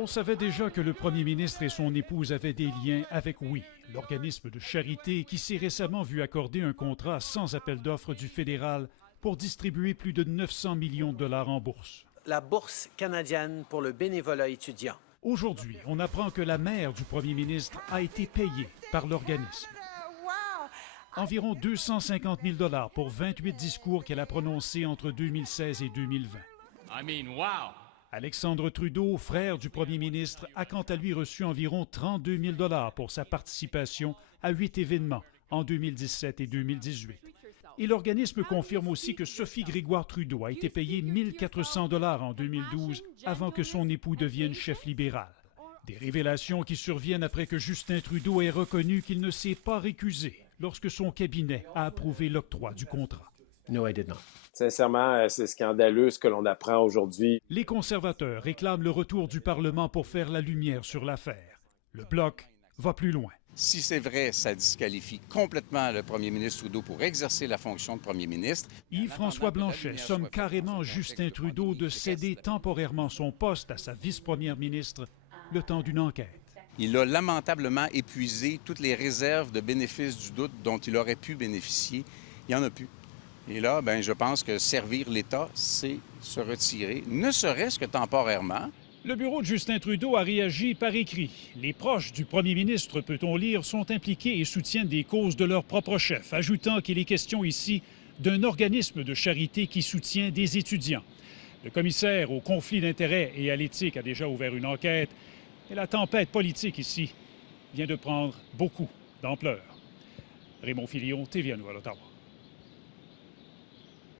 On savait déjà que le premier ministre et son épouse avaient des liens avec Oui, l'organisme de charité qui s'est récemment vu accorder un contrat sans appel d'offres du fédéral pour distribuer plus de 900 millions de dollars en bourse. La bourse canadienne pour le bénévolat étudiant. Aujourd'hui, on apprend que la mère du premier ministre a été payée par l'organisme. Environ 250 000 dollars pour 28 discours qu'elle a prononcés entre 2016 et 2020. Alexandre Trudeau, frère du premier ministre, a quant à lui reçu environ 32 000 dollars pour sa participation à 8 événements en 2017 et 2018. Et l'organisme confirme aussi que Sophie Grégoire Trudeau a été payée 1 400 dollars en 2012 avant que son époux devienne chef libéral. Des révélations qui surviennent après que Justin Trudeau ait reconnu qu'il ne s'est pas récusé lorsque son cabinet a approuvé l'octroi du contrat. No, I did not. Sincèrement, c'est scandaleux ce que l'on apprend aujourd'hui. Les conservateurs réclament le retour du Parlement pour faire la lumière sur l'affaire. Le Bloc va plus loin. Si c'est vrai, ça disqualifie complètement le premier ministre Trudeau pour exercer la fonction de premier ministre. Yves-François Blanchet somme carrément Justin Trudeau de céder temporairement son poste à sa vice-première ministre le temps d'une enquête. Il a lamentablement épuisé toutes les réserves de bénéfices du doute dont il aurait pu bénéficier. Il n'y en a plus. Et là, je pense que servir l'État, c'est se retirer, ne serait-ce que temporairement. Le bureau de Justin Trudeau a réagi par écrit. Les proches du premier ministre, peut-on lire, sont impliqués et soutiennent des causes de leur propre chef, ajoutant qu'il est question ici d'un organisme de charité qui soutient des étudiants. Le commissaire au conflit d'intérêts et à l'éthique a déjà ouvert une enquête. Et la tempête politique ici vient de prendre beaucoup d'ampleur. Raymond Filion, TVA Nouvelle, Ottawa.